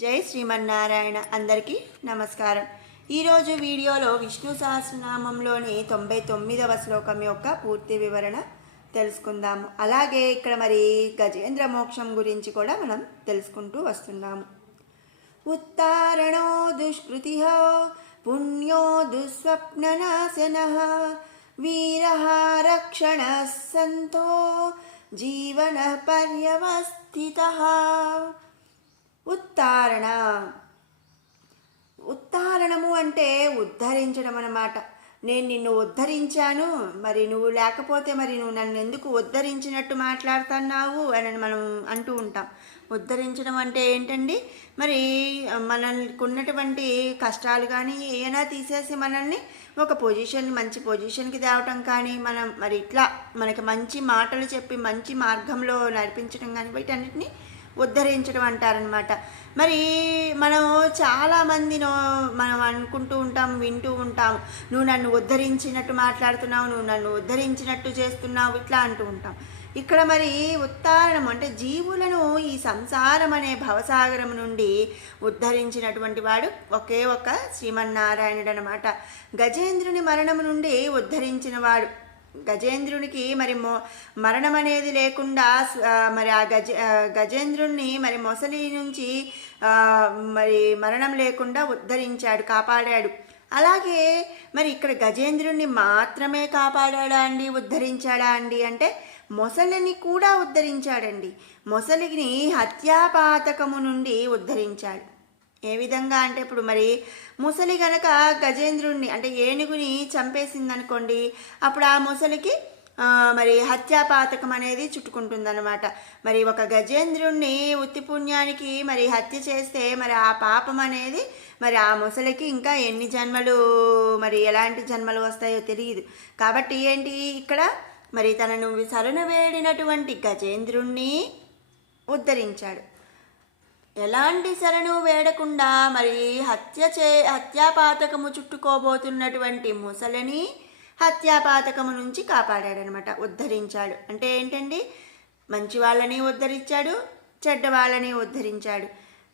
జై శ్రీమన్నారాయణ అందరికీ నమస్కారం. ఈరోజు వీడియోలో విష్ణు సహస్రనామంలోని తొంభై తొమ్మిదవ శ్లోకం యొక్క పూర్తి వివరణ తెలుసుకుందాము. అలాగే ఇక్కడ మరి గజేంద్ర మోక్షం గురించి కూడా మనం తెలుసుకుంటూ వస్తున్నాము. ఉత్తారణో దుష్కృతి పుణ్యో దుస్వప్ననాశన వీర రక్షణ సంతో జీవన పర్యవస్థిత ఉత్తారణ. ఉత్తారణము అంటే ఉద్ధరించడం అన్నమాట. నేను నిన్ను ఉద్ధరించాను మరి నువ్వు లేకపోతే మరి నువ్వు నన్ను ఎందుకు ఉద్ధరించినట్టు మాట్లాడుతున్నావు అని మనం అంటూ ఉంటాం. ఉద్ధరించడం అంటే ఏంటండి? మరి మనకు ఉన్నటువంటి కష్టాలు కానీ ఏమైనా తీసేసి మనల్ని ఒక పొజిషన్ మంచి పొజిషన్కి తేవటం కానీ మనం మరి ఇట్లా మనకి మంచి మాటలు చెప్పి మంచి మార్గంలో నడిపించడం కానీ వీటన్నిటిని ఉద్ధరించడం అంటారనమాట మరి మనం చాలామంది మనం అనుకుంటూ ఉంటాం వింటూ ఉంటాం. నువ్వు నన్ను ఉద్ధరించినట్టు మాట్లాడుతున్నావు నువ్వు నన్ను ఉద్ధరించినట్టు చేస్తున్నావు ఇట్లా అంటూ ఉంటాం. ఇక్కడ మరి ఉత్తారణం అంటే జీవులను ఈ సంసారం అనే భవసాగరం నుండి ఉద్ధరించినటువంటి వాడు ఒకే ఒక శ్రీమన్నారాయణుడు అనమాట గజేంద్రుని మరణం నుండి ఉద్ధరించిన వాడు. గజేంద్రునికి మరి మొ మరణం అనేది లేకుండా మరి ఆ గజ గజేంద్రుణ్ణి మరి మొసలి నుంచి మరి మరణం లేకుండా ఉద్ధరించాడు కాపాడాడు. అలాగే మరి ఇక్కడ గజేంద్రుణ్ణి మాత్రమే కాపాడాడా అండి ఉద్ధరించాడా అండి అంటే మొసలిని కూడా ఉద్ధరించాడండి. మొసలిని హత్యాపాతకము నుండి ఉద్ధరించాడు. ఏ విధంగా అంటే ఇప్పుడు మరి ముసలి గనక గజేంద్రుణ్ణి అంటే ఏనుగుని చంపేసింది అనుకోండి అప్పుడు ఆ ముసలికి మరి హత్యాపాతకం అనేది చుట్టుకుంటుందన్నమాట. మరి ఒక గజేంద్రుణ్ణి ఉత్తి పుణ్యానికి మరి హత్య చేస్తే మరి ఆ పాపం అనేది మరి ఆ ముసలికి ఇంకా ఎన్ని జన్మలు మరి ఎలాంటి జన్మలు వస్తాయో తెలియదు. కాబట్టి ఏంటి ఇక్కడ మరి తనను శరణు వేడినటువంటి గజేంద్రుణ్ణి ఉద్ధరించాడు. ఎలాంటి శరణు వేడకుండా మరి హత్య చే హత్యాపాతకము చుట్టుకోబోతున్నటువంటి ముసలిని హత్యాపాతకము నుంచి కాపాడాడనమాట ఉద్ధరించాడు. అంటే ఏంటండి? మంచి వాళ్ళని ఉద్ధరించాడు చెడ్డ వాళ్ళని ఉద్ధరించాడు.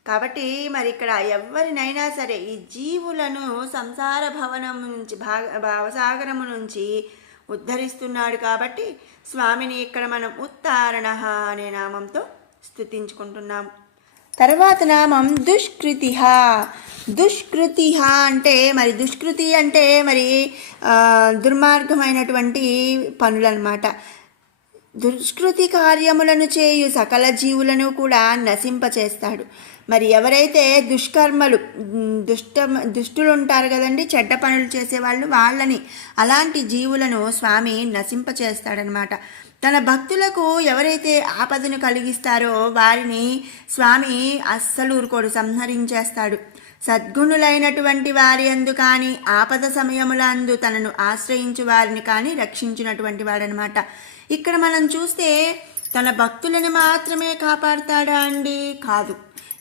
కాబట్టి మరి ఇక్కడ ఎవరినైనా సరే ఈ జీవులను సంసార భవనం నుంచి భాగ భావసాగరము నుంచి ఉద్ధరిస్తున్నాడు కాబట్టి స్వామిని ఇక్కడ మనం ఉత్తారణ అనే నామంతో స్థుతించుకుంటున్నాము తర్వాత నామం దుష్కృతి దుష్కృతి అంటే మరి దుష్కృతి అంటే మరి దుర్మార్గమైనటువంటి పనులన్నమాట. దుష్కృతి కార్యములను చేయు సకల జీవులను కూడా నశింపచేస్తాడు. మరి ఎవరైతే దుష్కర్మలు దుష్ట దుష్టులు ఉంటారు కదండి చెడ్డ పనులు చేసేవాళ్ళు వాళ్ళని అలాంటి జీవులను స్వామి నశింపచేస్తాడనమాట తన భక్తులకు ఎవరైతే ఆపదను కలిగిస్తారో వారిని స్వామి అస్సలు ఊరుకోడు సంహరించేస్తాడు. సద్గుణులైనటువంటి వారి అందు కానీ ఆపద సమయములందు తనను ఆశ్రయించు వారిని కానీ రక్షించినటువంటి వాడనమాట. ఇక్కడ మనం చూస్తే తన భక్తులను మాత్రమే కాపాడతాడా అండి? కాదు.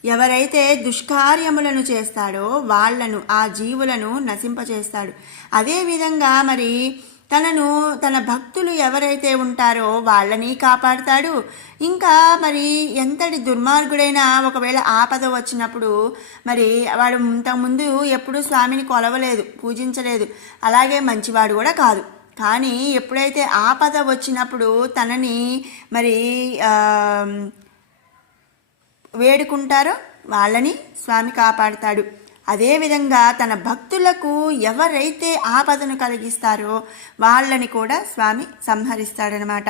ఎవరైతే దుష్కార్యములను చేస్తాడో వాళ్ళను ఆ జీవులను నశింపచేస్తాడు. అదేవిధంగా మరి తనను తన భక్తులు ఎవరైతే ఉంటారో వాళ్ళని కాపాడుతాడు. ఇంకా మరి ఎంతటి దుర్మార్గుడైనా ఒకవేళ ఆపద వచ్చినప్పుడు మరి వాడు ఇంతకుముందు ఎప్పుడూ స్వామిని కొలవలేదు పూజించలేదు. అలాగే మంచివాడు కూడా కాదు. కానీ ఎప్పుడైతే ఆపద వచ్చినప్పుడు తనని మరి వేడుకుంటారో వాళ్ళని స్వామి కాపాడుతాడు. అదేవిధంగా తన భక్తులకు ఎవరైతే ఆపదను కలిగిస్తారో వాళ్ళని కూడా స్వామి సంహరిస్తాడనమాట.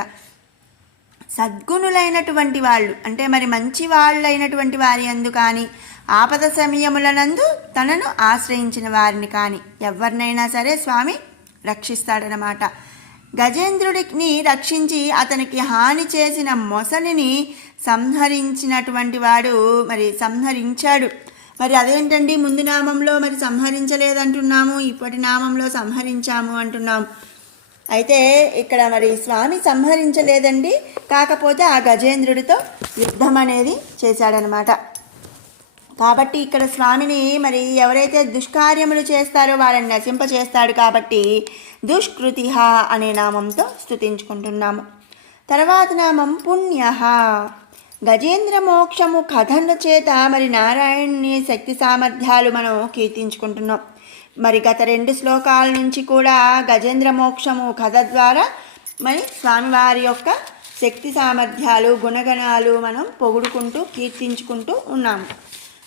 సద్గుణులైనటువంటి వాళ్ళు అంటే మరి మంచి వాళ్ళైనటువంటి వారి అందు కానీ ఆపద సమయములనందు తనను ఆశ్రయించిన వారిని కానీ ఎవరినైనా సరే స్వామి రక్షిస్తాడనమాట. గజేంద్రుడిని రక్షించి అతనికి హాని చేసిన మొసలిని సంహరించినటువంటి వాడు మరి సంహరించాడు. మరి అదేంటండి? ముందు నామంలో మరి సంహరించలేదంటున్నాము ఇప్పటి నామంలో సంహరించాము అంటున్నాము అయితే ఇక్కడ మరి స్వామి సంహరించలేదండి కాకపోతే ఆ గజేంద్రుడితో యుద్ధం అనేది చేశాడనమాట. కాబట్టి ఇక్కడ స్వామిని మరి ఎవరైతే దుష్కార్యములు చేస్తారో వాళ్ళని నశింపచేస్తాడు కాబట్టి దుష్కృతి అనే నామంతో స్తుతించుకుంటున్నాము. తర్వాత నామం పుణ్య గజేంద్ర మోక్షము కథన చేత మరి నారాయణుని శక్తి సామర్థ్యాలు మనం కీర్తించుకుంటున్నాం. మరి గత రెండు శ్లోకాల నుంచి కూడా గజేంద్ర మోక్షము కథ ద్వారా మరి స్వామివారి యొక్క శక్తి సామర్థ్యాలు గుణగణాలు మనం పొగుడుకుంటూ కీర్తించుకుంటూ ఉన్నాము.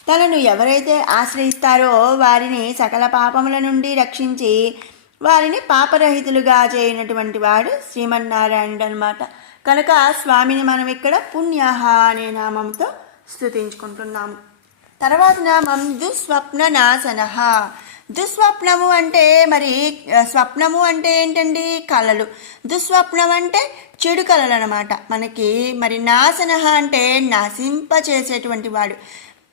తనను ఎవరైతే ఆశ్రయిస్తారో వారిని సకల పాపముల నుండి రక్షించి వారిని పాపరహితులుగా చేయనటువంటి వాడు శ్రీమన్నారాయణుడు అనమాట కనుక స్వామిని మనం ఇక్కడ పుణ్యహ అనే నామంతో స్థుతించుకుంటున్నాము తర్వాత నామం దుస్వప్న నాశన దుస్వప్నము అంటే మరి స్వప్నము అంటే ఏంటండి? కళలు. దుస్వప్నం అంటే చెడు కళలు అనమాట మనకి మరి నాశన అంటే నశింప చేసేటువంటి వాడు.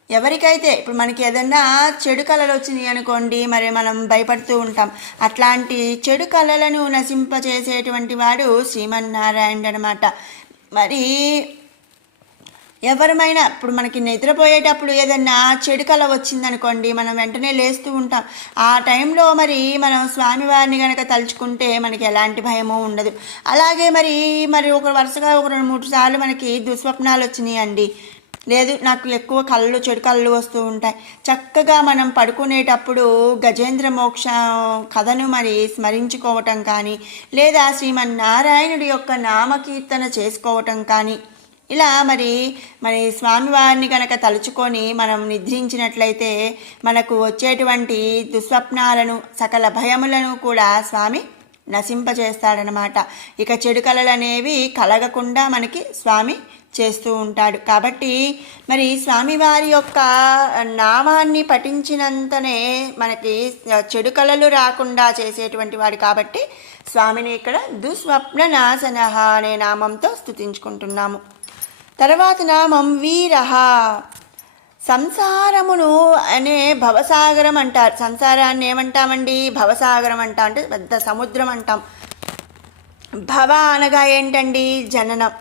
ఎవరికైతే ఇప్పుడు మనకి ఏదైనా చెడు కళలు వచ్చింది అనుకోండి మరి మనం భయపడుతూ ఉంటాం. అట్లాంటి చెడు కళలను నశింపచేసేటువంటి వాడు శ్రీమన్నారాయణ అనమాట మరి ఎవరమైనా ఇప్పుడు మనకి నిద్రపోయేటప్పుడు ఏదన్నా చెడు కళ వచ్చిందనుకోండి మనం వెంటనే లేస్తూ ఉంటాం. ఆ టైంలో మరి మనం స్వామివారిని కనుక తలుచుకుంటే మనకి ఎలాంటి భయము ఉండదు. అలాగే మరి మరి ఒక వరుసగా ఒక రెండు మూడు సార్లు మనకి దుస్వప్నాలు వచ్చినాయి అండి లేదు నాకు ఎక్కువ కళ్ళు చెడు కళ్ళు వస్తూ ఉంటాయి. చక్కగా మనం పడుకునేటప్పుడు గజేంద్ర మోక్ష కథను మరి స్మరించుకోవటం కానీ లేదా శ్రీమన్నారాయణుడి యొక్క నామకీర్తన చేసుకోవటం కానీ ఇలా మరి మరి స్వామివారిని కనుక తలుచుకొని మనం నిద్రించినట్లయితే మనకు వచ్చేటువంటి దుస్వప్నాలను సకల భయములను కూడా స్వామి నశింపజేస్తాడనమాట. ఇక చెడు కళలు అనేవి కలగకుండా మనకి స్వామి చేస్తూ ఉంటాడు. కాబట్టి మరి స్వామివారి యొక్క నామాన్ని పఠించినంతనే మనకి చెడు కళలు రాకుండా చేసేటువంటి వాడు కాబట్టి స్వామిని ఇక్కడ దుస్వప్న నాశన అనే నామంతో స్థుతించుకుంటున్నాము తర్వాత నామం వీరహ సంసారమును అనే భవసాగరం అంటారు. సంసారాన్ని ఏమంటామండి? భవసాగరం అంటాం అంటే పెద్ద సముద్రం అంటాం. భవ అనగా ఏంటండి? జననం.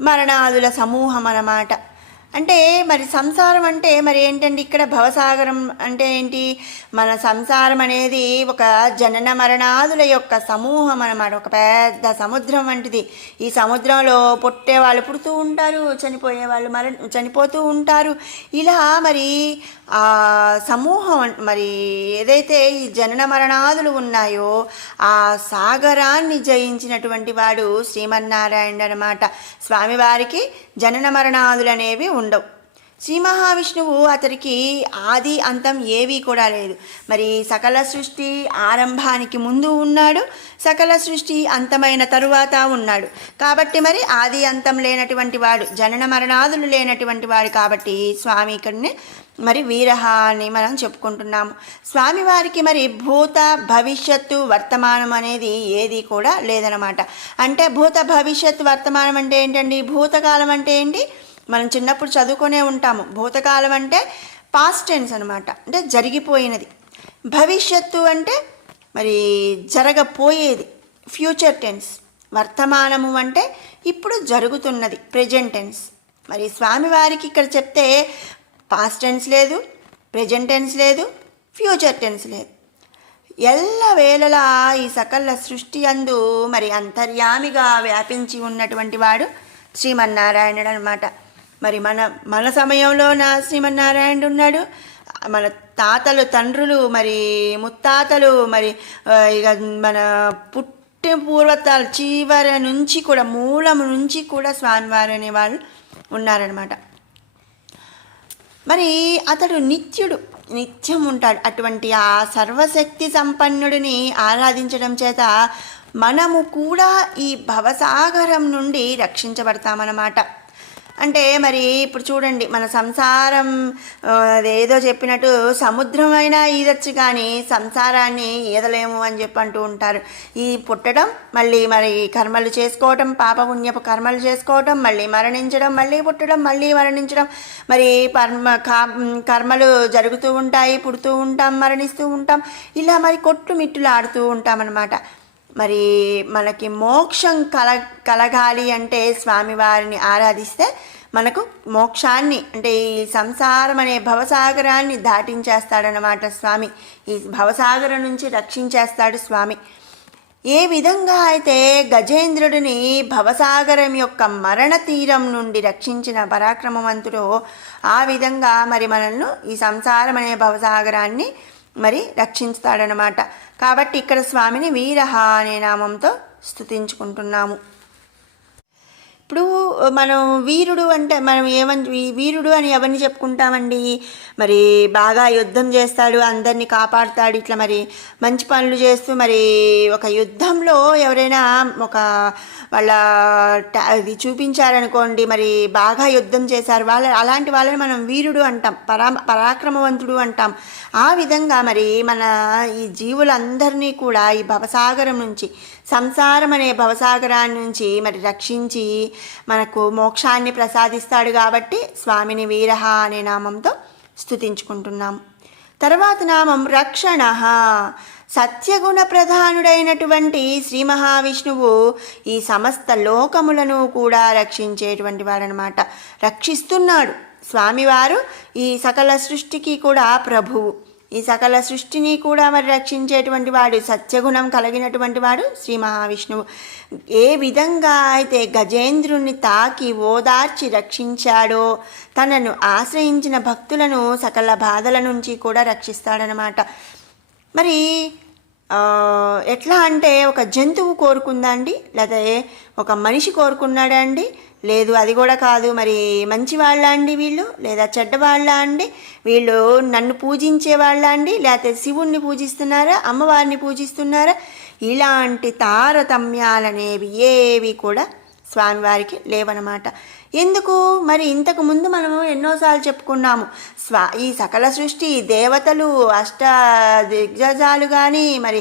మరణాదుల సమూహం అన్నమాట. అంటే మరి సంసారం అంటే మరి ఏంటండి ఇక్కడ భవసాగరం అంటే ఏంటి? మన సంసారం అనేది ఒక జనన మరణాదుల యొక్క సమూహం అన్నమాట. ఒక పెద్ద సముద్రం వంటిది. ఈ సముద్రంలో పుట్టే వాళ్ళు పుడుతూ ఉంటారు చనిపోయే వాళ్ళు మర చనిపోతూ ఉంటారు. ఇలా మరి ఆ సమూహం మరి ఏదైతే ఈ జనన మరణాదులు ఉన్నాయో ఆ సాగరాన్ని జయించినటువంటి వాడు శ్రీమన్నారాయణుడు అనమాట స్వామివారికి జనన మరణాదులు అనేవి ఉండవు. శ్రీ మహావిష్ణువు అతనికి ఆది అంతం ఏవీ కూడా లేదు. మరి సకల సృష్టి ఆరంభానికి ముందు ఉన్నాడు సకల సృష్టి అంతమైన తరువాత ఉన్నాడు. కాబట్టి మరి ఆది అంతం లేనటువంటి వాడు జనన మరణాదులు లేనటువంటి వాడు కాబట్టి స్వామి ఇక్కడనే మరి వీరహ అని మనం చెప్పుకుంటున్నాము. స్వామివారికి మరి భూత భవిష్యత్తు వర్తమానం అనేది ఏది కూడా లేదనమాట అంటే భూత భవిష్యత్తు వర్తమానం అంటే ఏంటండి? భూతకాలం అంటే ఏంటి? మనం చిన్నప్పుడు చదువుకునే ఉంటాము. భూతకాలం అంటే పాస్ట్ టెన్స్ అనమాట అంటే జరిగిపోయినది. భవిష్యత్తు అంటే మరి జరగపోయేది. ఫ్యూచర్ టెన్స్ వర్తమానము అంటే ఇప్పుడు జరుగుతున్నది. ప్రెజెంట్ టెన్స్ మరి స్వామివారికి ఇక్కడ చెప్తే పాస్ట్ టెన్స్ లేదు ప్రజెంట్ టెన్స్ లేదు ఫ్యూచర్ టెన్స్ లేదు. ఎల్ల వేళలా ఈ సకల సృష్టి అందు మరి అంతర్యామిగా వ్యాపించి ఉన్నటువంటి వాడు శ్రీమన్నారాయణుడు అనమాట మరి మన మన సమయంలో నా శ్రీమన్నారాయణుడు ఉన్నాడు. మన తాతలు తండ్రులు మరి ముత్తాతలు మరి ఇక మన పుట్టిన పూర్వతాలు చివరి నుంచి కూడా మూలం నుంచి కూడా స్వామివారు అనేవాళ్ళు ఉన్నారనమాట మరి అతడు నిత్యుడు నిత్యం ఉంటాడు అటువంటి ఆ సర్వశక్తి సంపన్నుడిని ఆరాధించడం చేత మనము కూడా ఈ భవసాగరం నుండి రక్షించబడతామన్నమాట. అంటే మరి ఇప్పుడు చూడండి మన సంసారం అదేదో చెప్పినట్టు సముద్రం అయినా ఈదచ్చు కానీ సంసారాన్ని ఈదలేము అని చెప్పి అంటూ ఉంటారు. ఈ పుట్టడం మళ్ళీ మరి కర్మలు చేసుకోవటం పాపపుణ్యపు కర్మలు చేసుకోవటం మళ్ళీ మరణించడం మళ్ళీ పుట్టడం మళ్ళీ మరణించడం మరి పర్మ కా- కర్మలు జరుగుతూ ఉంటాయి పుడుతూ ఉంటాం మరణిస్తూ ఉంటాం ఇలా మరి కొట్టు మిట్టులు ఆడుతూ ఉంటామన్నమాట. మరి మనకి మోక్షం కల కలగాలి అంటే స్వామివారిని ఆరాధిస్తే మనకు మోక్షాన్ని అంటే ఈ సంసారం అనే భవసాగరాన్ని దాటించేస్తాడనమాట స్వామి. ఈ భవసాగరం నుంచి రక్షించేస్తాడు స్వామి. ఏ విధంగా అయితే గజేంద్రుడిని భవసాగరం యొక్క మరణ తీరం నుండి రక్షించిన పరాక్రమవంతుడో ఆ విధంగా మరి మనల్ని ఈ సంసారం అనే భవసాగరాన్ని మరి రక్షిస్తాడనమాట కాబట్టి ఇక్కడ స్వామిని వీరహ అనే నామంతో స్థుతించుకుంటున్నాము ఇప్పుడు మనం వీరుడు అంటే మనం ఏమని వీరుడు అని ఎవరిని చెప్పుకుంటామండి? మరి బాగా యుద్ధం చేస్తాడు అందరినీ కాపాడుతాడు ఇట్లా మరి మంచి పనులు చేస్తూ మరి ఒక యుద్ధంలో ఎవరైనా ఒక వాళ్ళ అది ఇది చూపించారనుకోండి మరి బాగా యుద్ధం చేశారు వాళ్ళ అలాంటి వాళ్ళని మనం వీరుడు అంటాం పరా పరాక్రమవంతుడు అంటాం. ఆ విధంగా మరి మన ఈ జీవులందరినీ కూడా ఈ భవసాగరం నుంచి సంసారం అనే భవసాగరాన్ని నుంచి మరి రక్షించి మనకు మోక్షాన్ని ప్రసాదిస్తాడు కాబట్టి స్వామిని వీరహ అనే నామంతో స్థుతించుకుంటున్నాం తర్వాత నామం రక్షణ. సత్యగుణ ప్రధానుడైనటువంటి శ్రీ మహావిష్ణువు ఈ సమస్త లోకములను కూడా రక్షించేటువంటి వాడనమాట. రక్షిస్తున్నాడు. స్వామివారు ఈ సకల సృష్టికి కూడా ప్రభువు. ఈ సకల సృష్టిని కూడా మరి రక్షించేటువంటి వాడు సత్యగుణం కలిగినటువంటి వాడు శ్రీ మహావిష్ణువు. ఏ విధంగా అయితే గజేంద్రుణ్ణి తాకి ఓదార్చి రక్షించాడో తనను ఆశ్రయించిన భక్తులను సకల బాధల నుంచి కూడా రక్షిస్తాడనమాట మరి ఎట్లా అంటే ఒక జంతువు కోరుకుందా అండి? లేదా ఒక మనిషి కోరుకున్నాడా అండి? లేదు అది కూడా కాదు. మరి మంచి వాళ్ళ అండి వీళ్ళు? లేదా చెడ్డవాళ్ళ అండి? వీళ్ళు నన్ను పూజించే వాళ్ళ అండి? లేకపోతే శివుణ్ణి పూజిస్తున్నారా? అమ్మవారిని పూజిస్తున్నారా? ఇలాంటి తారతమ్యాలనేవి ఏవి కూడా స్వామివారికి లేవనమాట. ఎందుకు? మరి ఇంతకు ముందు మనము ఎన్నోసార్లు చెప్పుకున్నాము. స్వా ఈ సకల సృష్టి దేవతలు అష్ట దిగ్గజాలు కానీ మరి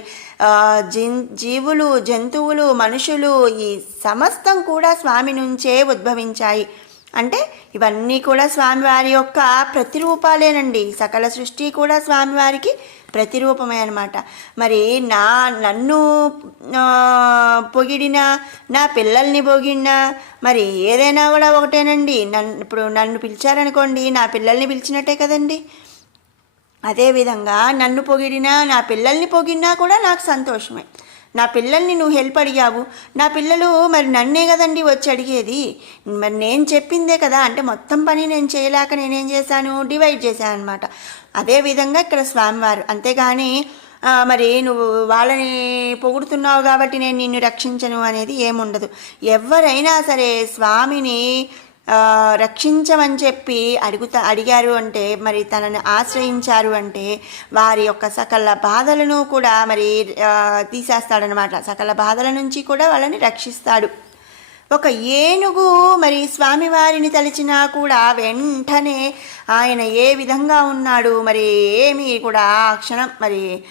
జిన్ జీవులు జంతువులు మనుషులు ఈ సమస్తం కూడా స్వామి నుంచే ఉద్భవించాయి. అంటే ఇవన్నీ కూడా స్వామివారి యొక్క ప్రతిరూపాలేనండి. సకల సృష్టి కూడా స్వామివారికి ప్రతిరూపమే అనమాట మరి నా నన్ను పొగిడినా నా పిల్లల్ని పొగిడినా మరి ఏదైనా కూడా ఒకటేనండి. నన్ను ఇప్పుడు నన్ను పిలిచారనుకోండి నా పిల్లల్ని పిలిచినట్టే కదండి. అదేవిధంగా నన్ను పొగిడినా నా పిల్లల్ని పొగిడినా కూడా నాకు సంతోషమే. నా పిల్లల్ని నువ్వు హెల్ప్ అడిగావు. నా పిల్లలు మరి నన్నే కదండి వచ్చి అడిగేది. మరి నేను చెప్పిందే కదా అంటే మొత్తం పని నేను చేయలేక నేనేం చేశాను? డివైడ్ చేశాను అనమాట అదేవిధంగా ఇక్కడ స్వామివారు. అంతేగాని మరి నువ్వు వాళ్ళని పొగుడుతున్నావు కాబట్టి నేను నిన్ను రక్షించను అనేది ఏముండదు. ఎవరైనా సరే స్వామిని రక్షించమని చెప్పి అడుగుతా అడిగారు అంటే మరి తనని ఆశ్రయించారు అంటే వారి యొక్క సకల బాధలను కూడా మరి తీసేస్తాడనమాట సకల బాధల నుంచి కూడా వాళ్ళని రక్షిస్తాడు. ఒక ఏనుగు మరి స్వామివారిని తలిచినా కూడా వెంటనే ఆయన ఏ విధంగా ఉన్నాడు మరి ఏమీ కూడా ఆ క్షణం మరి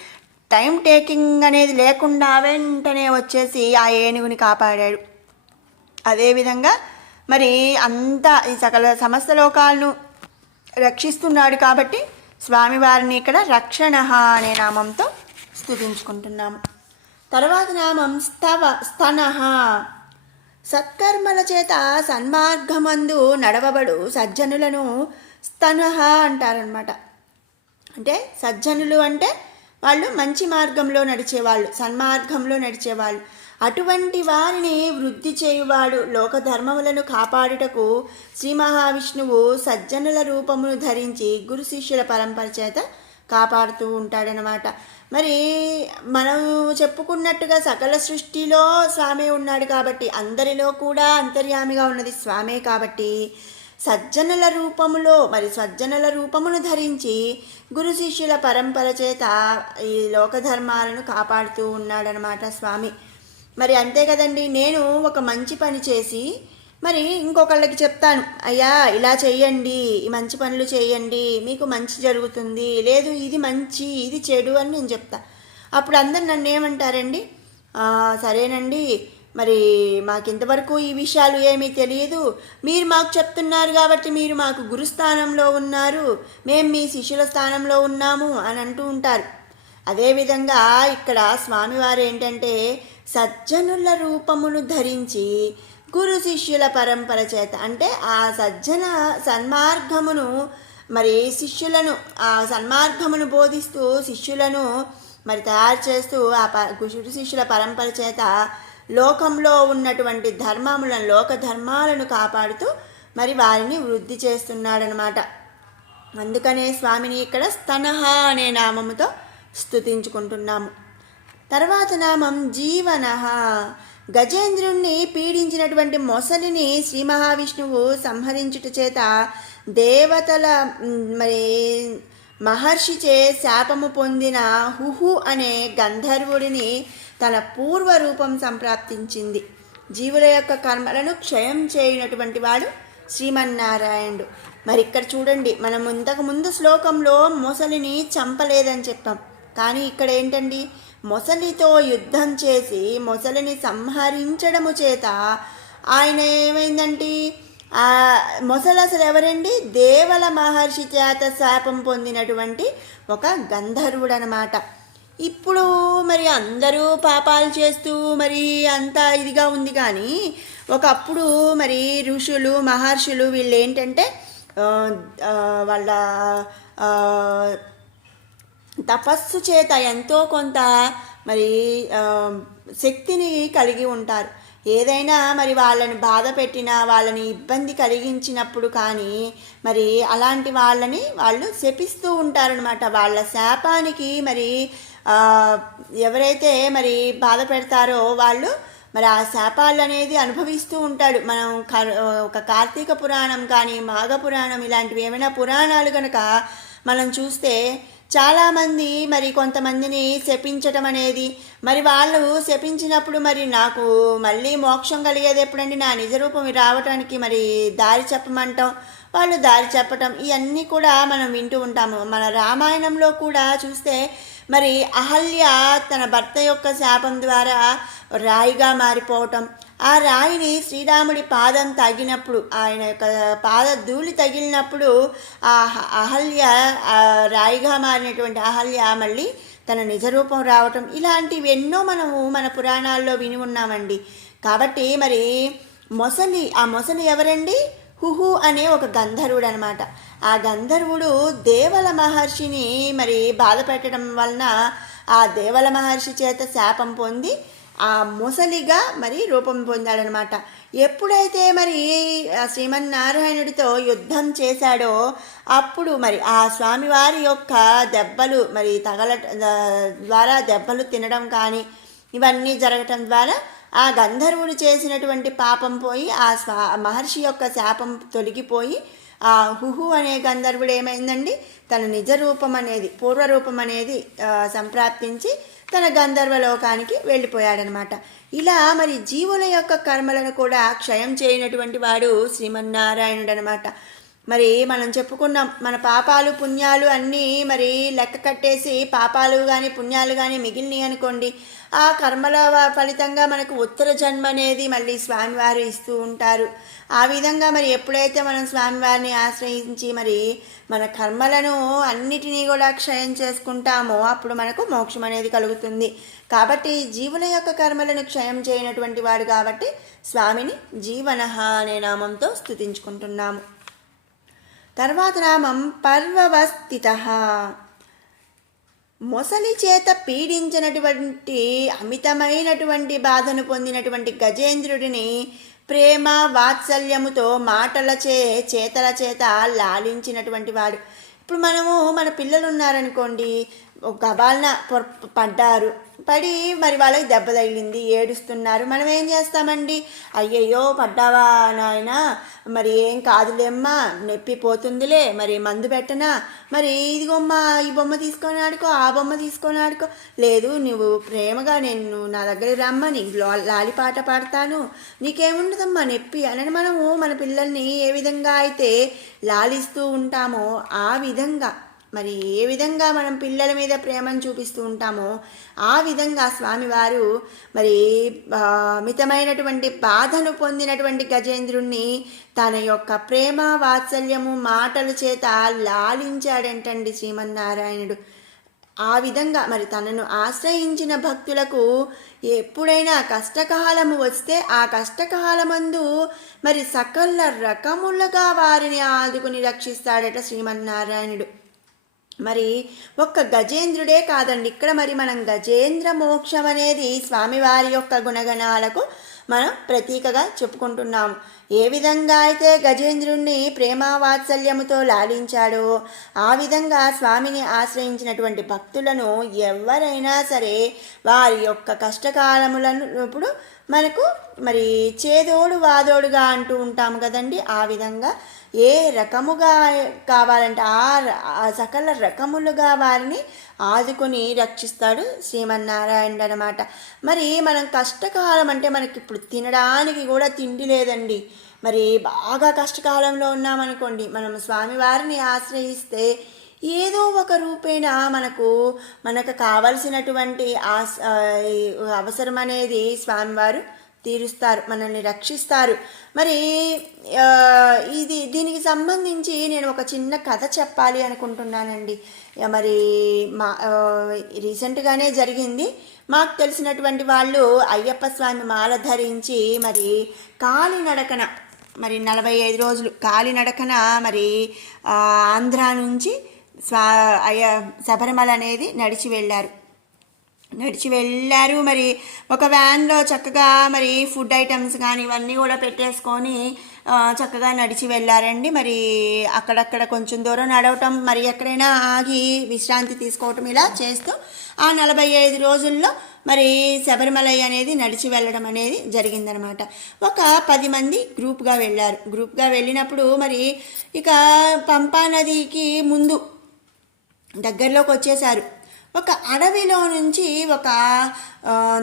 టైం టేకింగ్ అనేది లేకుండా వెంటనే వచ్చేసి ఆ ఏనుగుని కాపాడాడు. అదేవిధంగా మరి అంతా ఈ సకల సమస్త లోకాలను రక్షిస్తున్నాడు కాబట్టి స్వామివారిని ఇక్కడ రక్షణ అనే నామంతో స్థుతించుకుంటున్నాము తర్వాత నామం స్తవ స్తనహ. సత్కర్మల చేత సన్మార్గమందు నడవబడు సజ్జనులను స్తనహ అంటారనమాట అంటే సజ్జనులు అంటే వాళ్ళు మంచి మార్గంలో నడిచేవాళ్ళు సన్మార్గంలో నడిచేవాళ్ళు. అటువంటి వారిని వృద్ధి చేయువాడు లోక ధర్మములను కాపాడుటకు శ్రీ మహావిష్ణువు సజ్జనుల రూపమును ధరించి గురు శిష్యుల పరంపర చేత కాపాడుతూ ఉంటాడనమాట మరి మనం చెప్పుకున్నట్టుగా సకల సృష్టిలో స్వామి ఉన్నాడు కాబట్టి అందరిలో కూడా అంతర్యామిగా ఉన్నది స్వామే కాబట్టి సజ్జనుల రూపములో మరి సజ్జనుల రూపమును ధరించి గురు శిష్యుల పరంపర చేత ఈ లోక ధర్మాలను కాపాడుతూ ఉన్నాడనమాట స్వామి. మరి అంతే కదండి నేను ఒక మంచి పని చేసి మరి ఇంకొకళ్ళకి చెప్తాను. అయ్యా ఇలా చేయండి ఈ మంచి పనులు చేయండి మీకు మంచి జరుగుతుంది లేదు ఇది మంచి ఇది చెడు అని నేను చెప్తా. అప్పుడు అందరు నన్ను ఏమంటారండి? సరేనండి మరి మాకు ఇంతవరకు ఈ విషయాలు ఏమీ తెలియదు. మీరు మాకు చెప్తున్నారు కాబట్టి మీరు మాకు గురుస్థానంలో ఉన్నారు. మేము మీ శిష్యుల స్థానంలో ఉన్నాము అని అంటూ ఉంటారు. అదేవిధంగా ఇక్కడ స్వామివారు ఏంటంటే సజ్జనుల రూపమును ధరించి గురు శిష్యుల పరంపర చేత అంటే ఆ సజ్జన సన్మార్గమును మరి శిష్యులను ఆ సన్మార్గమును బోధిస్తూ శిష్యులను మరి తయారు చేస్తూ ఆ ప గురు శిష్యుల పరంపర చేత లోకంలో ఉన్నటువంటి ధర్మములను లోక ధర్మాలను కాపాడుతూ మరి వారిని వృద్ధి చేస్తున్నాడనమాట. అందుకనే స్వామిని ఇక్కడ స్తనహ అనే నామముతో స్థుతించుకుంటున్నాము తర్వాత నామం జీవన గజేంద్రుణ్ణి పీడించినటువంటి మొసలిని శ్రీ మహావిష్ణువు సంహరించుట చేత దేవతల మరి మహర్షిచే శాపము పొందిన హుహు అనే గంధర్వుడిని తన పూర్వ రూపం సంప్రాప్తించింది. జీవుల యొక్క కర్మలను క్షయం చేయనటువంటి వాడు శ్రీమన్నారాయణుడు. మరి ఇక్కడ చూడండి మనం ఇంతకుముందు శ్లోకంలో మొసలిని చంపలేదని చెప్పాం. కానీ ఇక్కడ ఏంటండి? మొసలితో యుద్ధం చేసి మొసలిని సంహరించడము చేత ఆయన ఏమైందంటే మొసలి మొసలు అసలు ఎవరండి? దేవల మహర్షి చేత శాపం పొందినటువంటి ఒక గంధర్వుడు అనమాట ఇప్పుడు మరి అందరూ పాపాలు చేస్తూ మరి అంత ఇదిగా ఉంది కానీ ఒకప్పుడు మరి ఋషులు మహర్షులు వీళ్ళు ఏంటంటే వాళ్ళ తపస్సు చేత ఎంతో కొంత మరి శక్తిని కలిగి ఉంటారు. ఏదైనా మరి వాళ్ళని బాధ పెట్టినా వాళ్ళని ఇబ్బంది కలిగించినప్పుడు కానీ మరి అలాంటి వాళ్ళని వాళ్ళు శపిస్తూ ఉంటారనమాట వాళ్ళ శాపానికి మరి ఎవరైతే మరి బాధ పెడతారో వాళ్ళు మరి ఆ శాపాలు అనేది అనుభవిస్తూ ఉంటాడు. మనం క- ఒక కార్తీక పురాణం కానీ మాఘ పురాణం ఇలాంటివి ఏమైనా పురాణాలు కనుక మనం చూస్తే చాలామంది మరి కొంతమందిని శపించటం అనేది మరి వాళ్ళు శపించినప్పుడు మరి నాకు మళ్ళీ మోక్షం కలిగేది ఎప్పుడండి? నా నిజరూపం రావటానికి మరి దారి చెప్పమంటాం? వాళ్ళు దారి చెప్పటం ఇవన్నీ కూడా మనం వింటూ ఉంటాము. మన రామాయణంలో కూడా చూస్తే మరి అహల్య తన భర్త యొక్క శాపం ద్వారా రాయిగా మారిపోవటం. ఆ రాయిని శ్రీరాముడి పాదం తగినప్పుడు ఆయన యొక్క పాద ధూళి తగిలినప్పుడు ఆ అహల్య రాయిగా మారినటువంటి అహల్య మళ్ళీ తన నిజరూపం రావటం. ఇలాంటివి ఎన్నో మనము మన పురాణాల్లో విని ఉన్నామండి. కాబట్టి మరి మొసలి ఆ మొసలి ఎవరండి? హుహు అనే ఒక గంధర్వుడు అనమాట ఆ గంధర్వుడు దేవల మహర్షిని మరి బాధ పెట్టడం వలన ఆ దేవల మహర్షి చేత శాపం పొంది ఆ ముసలిగా మరి రూపం పొందాడనమాట. ఎప్పుడైతే మరి శ్రీమన్నారాయణుడితో యుద్ధం చేశాడో అప్పుడు మరి ఆ స్వామివారి యొక్క దెబ్బలు మరి తగల ద్వారా దెబ్బలు తినడం కానీ ఇవన్నీ జరగటం ద్వారా ఆ గంధర్వుడు చేసినటువంటి పాపం పోయి ఆ స్వా మహర్షి యొక్క శాపం తొలగిపోయి ఆ హుహు అనే గంధర్వుడు ఏమైందండి? తన నిజ రూపం అనేది పూర్వరూపం అనేది సంప్రాప్తించి తన గంధర్వ లోకానికి వెళ్ళిపోయాడనమాట. ఇలా మరి జీవుల యొక్క కర్మలను కూడా క్షయం చేయనటువంటి వాడు శ్రీమన్నారాయణుడు అనమాట మరి మనం చెప్పుకున్నాం మన పాపాలు పుణ్యాలు అన్నీ మరి లెక్క కట్టేసి పాపాలు కానీ పుణ్యాలు కానీ మిగిలినాయి అనుకోండి ఆ కర్మల ఫలితంగా మనకు ఉత్తర జన్మ అనేది మళ్ళీ స్వామివారు ఇస్తూ ఉంటారు. ఆ విధంగా మరి ఎప్పుడైతే మనం స్వామివారిని ఆశ్రయించి మరి మన కర్మలను అన్నిటినీ కూడా క్షయం చేసుకుంటామో అప్పుడు మనకు మోక్షం అనేది కలుగుతుంది. కాబట్టి జీవుల యొక్క కర్మలను క్షయం చేయనటువంటి వాడు కాబట్టి స్వామిని జీవనః అనే నామంతో స్థుతించుకుంటున్నాము తర్వాత నామం పర్వవస్థిత. మొసలి చేత పీడించినటువంటి అమితమైనటువంటి బాధను పొందినటువంటి గజేంద్రుడిని ప్రేమ వాత్సల్యముతో మాటల చే చేతల చేత లాలించినటువంటి వాడు. ఇప్పుడు మనము మన పిల్లలు ఉన్నారనుకోండి గబాలన పొర- పడ్డారు. పడి మరి వాళ్ళకి దెబ్బ తగిలింది ఏడుస్తున్నారు. మనం ఏం చేస్తామండి? అయ్యయ్యో పడ్డావా నాయన? మరి ఏం కాదులేమ్మా నొప్పి పోతుందిలే మరి మందు పెట్టనా? మరి ఇదిగోమ్మా ఈ బొమ్మ తీసుకొని ఆడుకో ఆ బొమ్మ తీసుకొని ఆడుకో. లేదు నువ్వు ప్రేమగా నేను నా దగ్గర రమ్మా నీకు లాలిపాట పాడతాను. నీకేముండదమ్మా నొప్పి అని మనము మన పిల్లల్ని ఏ విధంగా అయితే లాలిస్తూ ఉంటామో ఆ విధంగా. మరి ఏ విధంగా మనం పిల్లల మీద ప్రేమను చూపిస్తూ ఉంటామో ఆ విధంగా స్వామివారు మరి మితమైనటువంటి బాధను పొందినటువంటి గజేంద్రుణ్ణి తన యొక్క ప్రేమ వాత్సల్యము మాటల చేత లాలించాడంటండి శ్రీమన్నారాయణుడు. ఆ విధంగా మరి తనను ఆశ్రయించిన భక్తులకు ఎప్పుడైనా కష్టకాలము వస్తే ఆ కష్టకాలమందు మరి సకల రకములుగా వారిని ఆదుకుని రక్షిస్తాడట శ్రీమన్నారాయణుడు. మరి ఒక్క గజేంద్రుడే కాదండి. ఇక్కడ మరి మనం గజేంద్ర మోక్షం అనేది స్వామివారి యొక్క గుణగణాలకు మనం ప్రతీకగా చెప్పుకుంటున్నాం. ఏ విధంగా అయితే గజేంద్రుణ్ణి ప్రేమవాత్సల్యముతో లాలించాడో ఆ విధంగా స్వామిని ఆశ్రయించినటువంటి భక్తులను ఎవరైనా సరే వారి యొక్క కష్టకాలములను ఇప్పుడు మనకు మరి చేదోడు వాదోడుగా అంటూ ఉంటాము కదండి. ఆ విధంగా ఏ రకముగా కావాలంటే ఆ ఆ సకల రకములుగా వారిని ఆదుకొని రక్షిస్తాడు శ్రీమన్నారాయణుడు అనమాట మరి మనం కష్టకాలం అంటే మనకి ఇప్పుడు తినడానికి కూడా తిండి లేదండి. మరి బాగా కష్టకాలంలో ఉన్నామనుకోండి మనం స్వామివారిని ఆశ్రయిస్తే ఏదో ఒక రూపేణ మనకు మనకు కావలసినటువంటి ఆస్ అవసరం అనేది స్వామివారు తీరుస్తారు మనల్ని రక్షిస్తారు. మరి ఇది దీనికి సంబంధించి నేను ఒక చిన్న కథ చెప్పాలి అనుకుంటున్నానండి. మరి మా రీసెంట్గానే జరిగింది. మాకు తెలిసినటువంటి వాళ్ళు అయ్యప్ప స్వామి మాల ధరించి మరి కాలినడకన మరి నలభై ఐదు రోజులు కాలినడకన మరి ఆంధ్ర నుంచి స్వా అయ్య శబరిమల అనేది నడిచి వెళ్ళారు. నడిచి వెళ్ళారు మరి ఒక వ్యాన్లో చక్కగా మరి ఫుడ్ ఐటమ్స్ కానీ ఇవన్నీ కూడా పెట్టేసుకొని చక్కగా నడిచి వెళ్ళారండి. మరి అక్కడక్కడ కొంచెం దూరం నడవటం మరి ఎక్కడైనా ఆగి విశ్రాంతి తీసుకోవటం ఇలా చేస్తూ ఆ నలభై ఐదు రోజుల్లో మరి శబరిమల అనేది నడిచి వెళ్ళడం అనేది జరిగిందనమాట. ఒక పది మంది గ్రూప్గా వెళ్ళారు. గ్రూప్గా వెళ్ళినప్పుడు మరి ఇక పంపా నదికి ముందు దగ్గరలోకి వచ్చేసారు ఒక అడవిలో నుంచి ఒక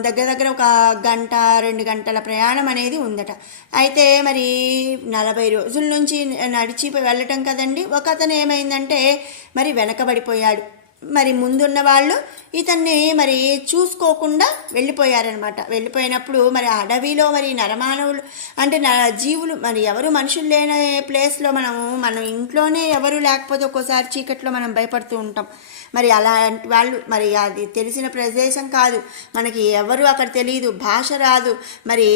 దగ్గర దగ్గర ఒక గంట రెండు గంటల ప్రయాణం అనేది ఉందట. అయితే మరి నలభై రోజుల నుంచి నడిచి వెళ్ళటం కదండి. ఒక అతను ఏమైందంటే మరి వెనకబడిపోయాడు. మరి ముందున్న వాళ్ళు ఇతన్ని మరి చూసుకోకుండా వెళ్ళిపోయారనమాట వెళ్ళిపోయినప్పుడు మరి అడవిలో మరి నరమానవులు అంటే న జీవులు మరి ఎవరు మనుషులు లేని ప్లేస్లో మనము మనం ఇంట్లోనే ఎవరు లేకపోతే ఒక్కోసారి చీకట్లో మనం భయపడుతూ ఉంటాం. మరి అలాంటి వాళ్ళు మరి అది తెలిసిన ప్రదేశం కాదు. మనకి ఎవరు అక్కడ తెలియదు భాష రాదు. మరి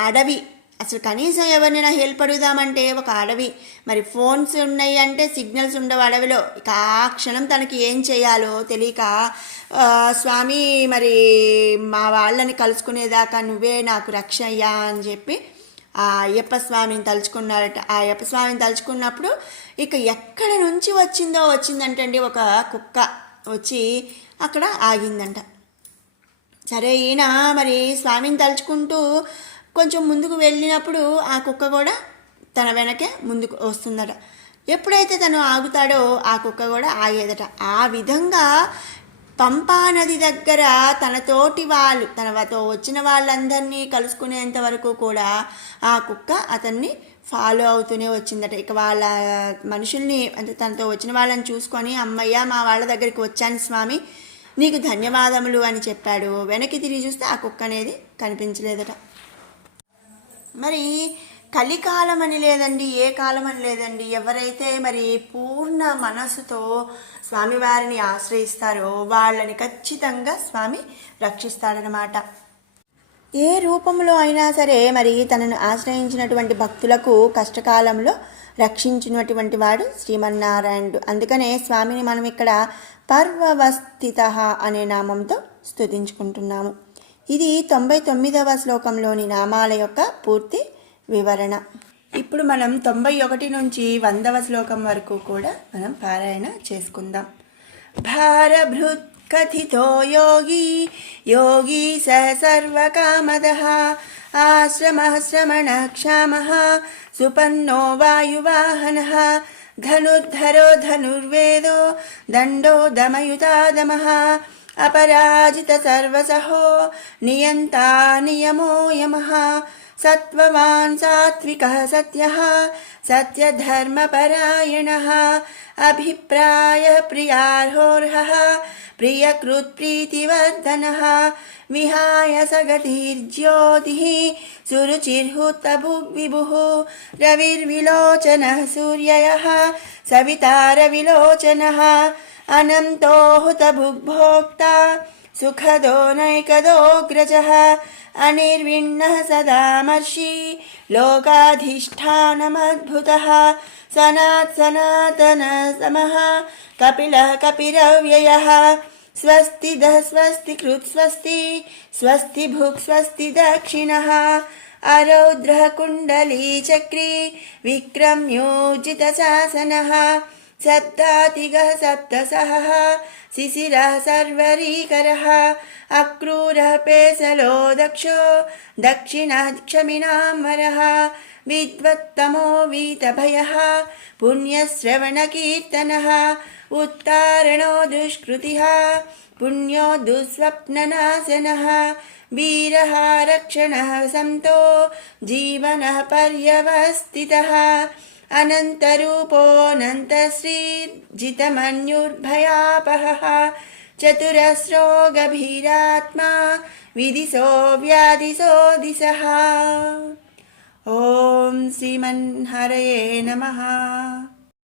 అడవి అసలు కనీసం ఎవరినైనా హెల్ప్ అడుగుదామంటే ఒక అడవి. మరి ఫోన్స్ ఉన్నాయి అంటే సిగ్నల్స్ ఉండవు అడవిలో. ఇక ఆ క్షణం తనకి ఏం చేయాలో తెలియక స్వామి మరి మా వాళ్ళని కలుసుకునేదాకా నువ్వే నాకు రక్ష అయ్యా అని చెప్పి ఆ అయ్యప్ప స్వామిని తలుచుకున్నారట. ఆ అయ్యప్ప స్వామిని తలుచుకున్నప్పుడు ఇక ఎక్కడ నుంచి వచ్చిందో వచ్చిందంటండి ఒక కుక్క వచ్చి అక్కడ ఆగిందంట. సరే ఈయన మరి స్వామిని తలుచుకుంటూ కొంచెం ముందుకు వెళ్ళినప్పుడు ఆ కుక్క కూడా తన వెనకే ముందుకు వస్తుందట. ఎప్పుడైతే తను ఆగుతాడో ఆ కుక్క కూడా ఆగేదట. ఆ విధంగా పంపా నది దగ్గర తనతోటి వాళ్ళు తనతో వచ్చిన వాళ్ళందరినీ కలుసుకునేంత వరకు కూడా ఆ కుక్క అతన్ని ఫాలో అవుతూనే వచ్చిందట. ఇక వాళ్ళ మనుషుల్ని అంటే తనతో వచ్చిన వాళ్ళని చూసుకొని అమ్మయ్య మా వాళ్ళ దగ్గరికి వచ్చాను స్వామి నీకు ధన్యవాదములు అని చెప్పాడు. వెనక్కి తిరిగి చూస్తే ఆ కుక్క అనేది కనిపించలేదట. మరి కలికాలం అని లేదండి ఏ కాలం అని లేదండి. ఎవరైతే మరి పూర్ణ మనసుతో స్వామివారిని ఆశ్రయిస్తారో వాళ్ళని ఖచ్చితంగా స్వామి రక్షిస్తాడనమాట ఏ రూపంలో అయినా సరే మరి తనను ఆశ్రయించినటువంటి భక్తులకు కష్టకాలంలో రక్షించినటువంటి వాడు శ్రీమన్నారాయణుడు. అందుకనే స్వామిని మనం ఇక్కడ పర్వవస్థిత అనే నామంతో స్థుతించుకుంటున్నాము ఇది తొంభై తొమ్మిదవ శ్లోకంలోని నామాల యొక్క పూర్తి వివరణ. ఇప్పుడు మనం తొంభై ఒకటి నుంచి వందవ శ్లోకం వరకు కూడా మనం పారాయణ చేసుకుందాం. భారభృత్ కథితో యోగి యోగి స ఆశ్రమశ్రమణ ఆశ్రమः శ్రమణ సుపన్నో వాయువాహన ధనుర్ధరో ధనుర్వేదో దండో దమయుతాదమ अपराजितसर्वसहो नियन्ता नियमो यमः। सत्त्ववान् सात्विकः सत्यः, सत्यधर्मपरायणः। अभिप्रायः प्रियार्होर्हः प्रियकृत्प्रीतिवर्धनः विहाय सगतिर्ज्योतिः, सुरुचिर्हुतभुग्विभुः। रविर्विलोचनः सूर्ययः, सवितारविलोचनः। अनन्तो हुतभुग्भोक्ता सुखदो नैकदोऽग्रजः अनिर्विण्णः सदामर्षि लोकाधिष्ठानमद्भुतः, सनात् सनातनसमः कपिलः कपिरव्ययः स्वस्तिदः स्वस्ति कृत्स्वस्ति स्वस्ति भुक् स्वस्ति दक्षिणः, अरौद्रः कुण्डलीचक्री विक्रम्योजितशासनः सप्तातिगः सप्तसहः, शिशिरः सर्वरीकरः, अक्रूरः पेसलो दक्षो, दक्षिणः क्षमिणामरः विद्वत्तमो वीतभयः, पुण्यश्रवणकीर्तनः, उत्तारणो दुष्कृतिः, पुण्यो दुःस्वप्ननाशनः वीरः रक्षणः सन्तो, जीवनः पर्यवस्थितः। अनन्तरूपोऽनन्तश्रीर्जितमन्युर्भयापहः चतुरस्रो गभीरात्मा विदिशो व्याधिशो दिशः। ॐ श्रीमन्हरये नमः।